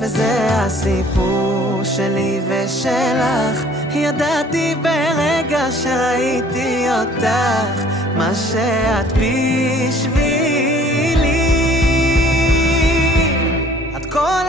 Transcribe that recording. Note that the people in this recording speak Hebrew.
וזה הסיפור שלי ושלך. ידעתי ברגע שראיתי אותך מה שאת בשבילי. את כל